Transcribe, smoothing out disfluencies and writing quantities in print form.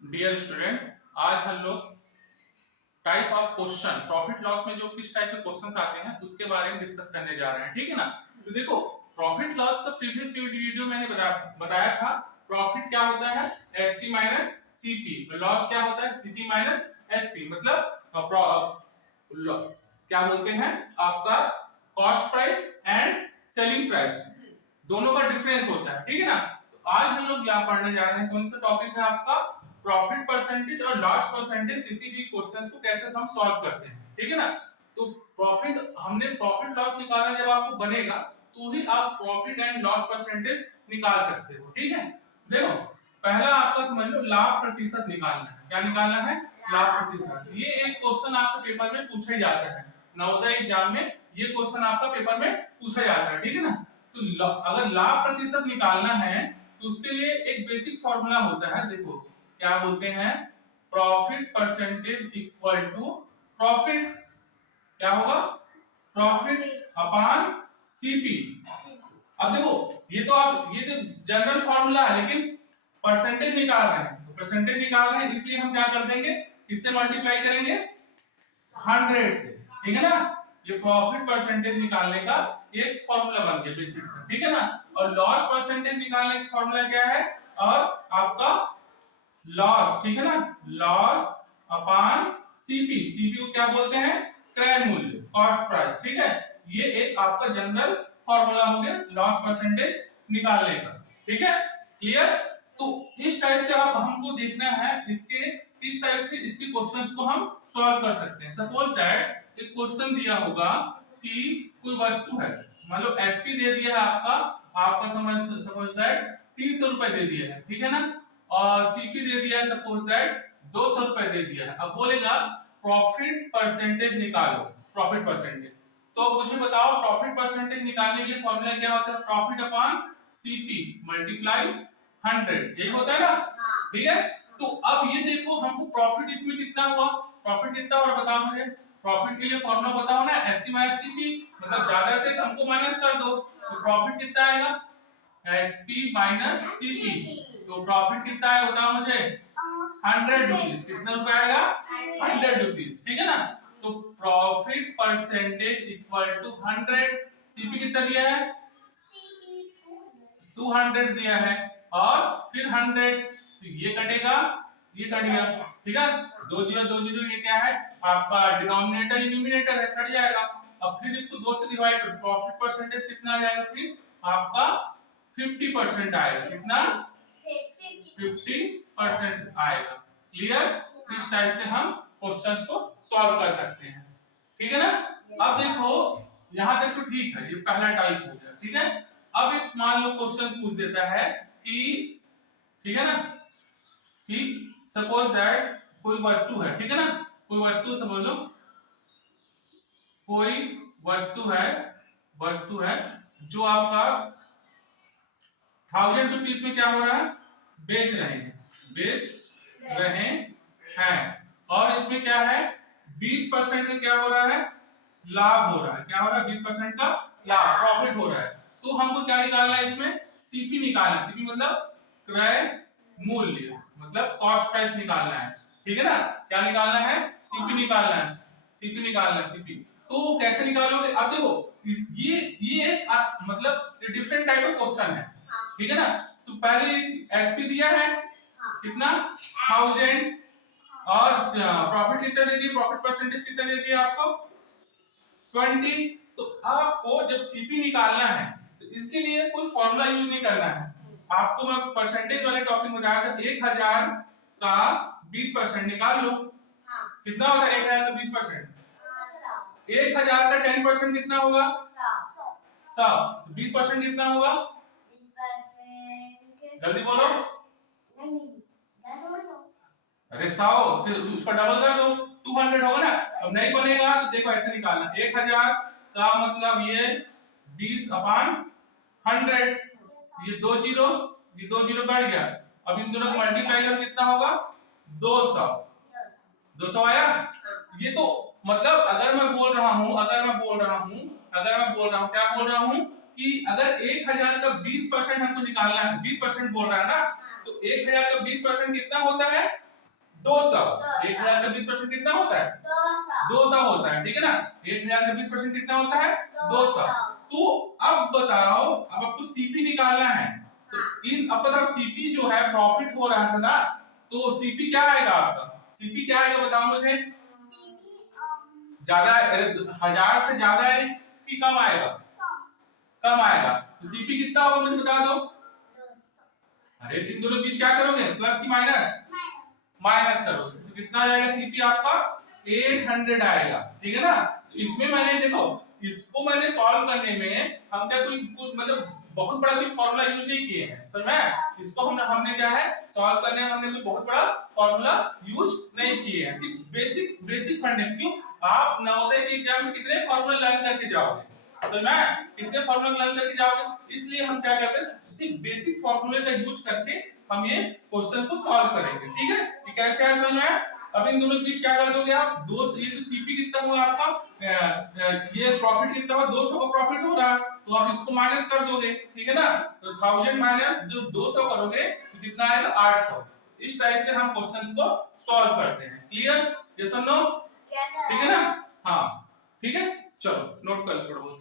Dear student, आज हम लोग type of question profit loss में जो किस टाइप के क्वेश्चंस आते हैं उसके बारे में डिस्कस करने जा रहे हैं। ठीक है ना। तो देखो, प्रॉफिट लॉस का प्रीवियस वीडियो मैंने बताया था। प्रॉफिट क्या होता है? SP minus CP. लॉस क्या होता है? CP minus SP. मतलब क्या बोलते हैं आपका cost price and selling price, दोनों का डिफरेंस होता है। ठीक है ना। तो आज हम लोग यहाँ पढ़ने जा रहे हैं, कौन सा टॉपिक है आपका? प्रॉफिट परसेंटेज और लॉस परसेंटेज किसी भी क्वेश्चंस को कैसे हम सॉल्व करते हैं। ठीक है ना। तो प्रॉफिट, हमने प्रॉफिट लॉस निकालना जब आपको बनेगा तो ही आप प्रॉफिट एंड लॉस परसेंटेज निकाल सकते हो। ठीक है। देखो, पहला आपका समझ लो, लाभ प्रतिशत निकालना है। क्या निकालना है? लाभ प्रतिशत। ये एक क्वेश्चन आपके पेपर में पूछा ही जाता है, नवोदय एग्जाम में ये क्वेश्चन आपका पेपर में पूछा जाता है। ठीक है ना। तो अगर लाभ प्रतिशत निकालना है तो उसके लिए एक बेसिक फॉर्मूला होता है। देखो, क्या बोलते हैं? Profit percentage equal to profit, क्या होगा? Profit upon CP. अब देखो, ये तो आप, ये तो जनरल फॉर्मूला है, लेकिन परसेंटेज निकाल रहे हैं तो परसेंटेज निकाल रहे हैं इसलिए हम क्या कर देंगे, इससे मल्टीप्लाई करेंगे 100 से। ठीक है ना। ये प्रॉफिट परसेंटेज निकालने का एक फॉर्मूला बन गया बेसिक से। ठीक है ना। और लॉस परसेंटेज निकालने का फॉर्मूला क्या है? और आपका लॉस, ठीक है ना, लॉस अपॉन सीपी। सीपी को क्या बोलते हैं? क्रय मूल्य, कॉस्ट प्राइस। ठीक है। ये एक आपका जनरल फॉर्मूला हो गया लॉस परसेंटेज निकालने का। ठीक है, क्लियर? तो इस टाइप से आप हमको देखना है, इसके किस टाइप से इसके क्वेश्चंस को हम सॉल्व कर सकते हैं। सपोज दैट एक क्वेश्चन दिया होगा कि कोई वस्तु है, मान लो एसपी दे दिया है आपका, आपका समझ दैट 300 रुपए दे दिया है। ठीक है ना। और सीपी दे दिया है सपोज दैट 200 रुपए दे दिया है। अब बोलेगा प्रॉफिट परसेंटेज निकालो, प्रॉफिट परसेंटेज। तो मुझे बताओ, प्रॉफिट परसेंटेज निकालने के लिए फॉर्मूला क्या होता है? प्रॉफिट अपॉन सीपी मल्टीप्लाई 100, यही होता है ना। ठीक है। तो अब ये देखो, हमको प्रॉफिट इसमें कितना हुआ, प्रॉफिट कितना हुआ बताओ मुझे। प्रॉफिट के लिए फॉर्मूला बताओ ना, एससी माइनस सीपी, मतलब ज्यादा से हमको माइनस कर दो तो प्रॉफिट कितना आएगा? SP minus CP. तो प्रॉफिट कितना है बताओ मुझे? 100 रुपीज। कितना रुपए आएगा? 100 रुपीज। ठीक है ना। तो profit percentage equal to 100। CP कितना दिया है? 200 दिया है। और फिर 100, तो ये कटेगा, ये कट गया। ठीक है। दो जीरो ये क्या है आपका? डिनोमिनेटर न्यूमरेटर है, कट जाएगा। अब फिर इसको 2 से डिवाइड कर, प्रॉफिट परसेंटेज कितना आ जाएगा? फिर आपका 50% आएगा। कितना? 50% आएगा। क्लियर? इस टाइप से हम क्वेश्चंस को सॉल्व कर सकते हैं। ठीक है ना। अब देखो, यहां तक तो ठीक है, ये पहला टाइप हो गया। ठीक है। अब एक मान लो क्वेश्चन पूछ देता है कि, ठीक है ना, कि सपोज दैट कोई वस्तु है। ठीक है ना। कोई वस्तु समझ लो, कोई वस्तु है जो आपका 1000 रुपीज में क्या हो रहा है? बेच रहे हैं। और इसमें क्या है? 20% का क्या हो रहा है? लाभ हो रहा है। क्या हो रहा है? 20% का लाभ, प्रॉफिट हो रहा है। तो हमको क्या निकालना है इसमें? सीपी निकालना है। सीपी मतलब क्रय मूल्य, मतलब कॉस्ट प्राइस निकालना है। ठीक है ना। क्या निकालना है? सीपी निकालना है। सीपी निकालना है, सीपी। तो कैसे निकालोगे? अब देखो, ये एक मतलब डिफरेंट टाइप का क्वेश्चन है। ठीक है ना। तो पहले इस एसपी दिया है कितना? 1000। और प्रॉफिट कितना दे दिए? प्रॉफिट परसेंटेज कितना दे दिया आपको? 20। तो आपको जब सीपी निकालना है तो इसके लिए कोई फॉर्मूला यूज नहीं करना है। आपको मैं परसेंटेज वाले टॉपिक में बताया था, 1000 का 20% निकाल लो। कितना होता है 1000 का 20%? 1000 का 10% कितना होगा? 100। 20% कितना होगा? जल्दी बोलो। अरे 100, फिर उसका डबल कर दो, 200 होगा ना। अब नहीं बनेगा तो देखो ऐसे निकालना, 1000 का मतलब ये 20 अपॉन 100, ये 2 जीरो, ये 2 जीरो कट गया। अब इन दोनों को मल्टीप्लाई कर कितना होगा? 200। 200 आया। ये तो मतलब अगर मैं बोल रहा हूं क्या बोल रहा हूं कि अगर 1000 का 20% हमको निकालना है, 20% बोल रहा है ना, तो 1000 का 20% कितना होता है? 200। 1000 का 20% कितना होता है? 200 होता है, ठीक है ना। 1000 का 20% कितना होता है? 200। तो अब बताओ, अब आपको सीपी निकालना है। तो अब बताओ सीपी जो है प्रॉफिट हो रहा था ना, तो सीपी क्या आएगा आपका? सीपी क्या आएगा बताओ मुझे? ज्यादा 1000 से ज्यादा है कि कम आएगा? कम आएगा। तो सीपी कितना होगा मुझे बता दो। अरे इन दोनों बीच क्या करोगे? प्लस की माइनस? माइनस करो तो कितना आ जाएगा सीपी आपका? 800 आएगा, ठीक है ना। तो इसमें मैंने देखो, इसको मैंने सॉल्व करने में हम क्या कोई मतलब बहुत बड़ा कोई फॉर्मूला यूज नहीं किए हैं, समझ में। इसको हमने क्या है सॉल्व करने में हमने कोई बहुत बड़ा फॉर्मूला यूज नहीं किए हैं, सिर्फ बेसिक बेसिक फंडे। क्यों? आप नवोदय के एग्जाम में कितने फॉर्मूला लर्न करके जाओगे, समझ में, कितने फॉर्मूला लर्न करके जाओगे। इसलिए हम क्या करते हैं, सिर्फ बेसिक फॉर्मूले का यूज करके हम ये क्वेश्चन को सॉल्व करेंगे, ठीक है। कि कैसे है समझ में। अब इन दोनों के बीच क्या कर दोगे आप? दो, ये जो सीपी कितना हुआ आपका, ये प्रॉफिट कितना हुआ? 200 का प्रॉफिट हो रहा है, तो आप इसको माइनस कर दोगे, ठीक है ना। तो 1000 माइनस जो 200 करोगे तो कितना आएगा? 800। इस टाइप से हम क्वेश्चंस को सॉल्व करते हैं। क्लियर? यस और नो? ठीक है ना। हाँ ठीक है, चलो नोट कर लो।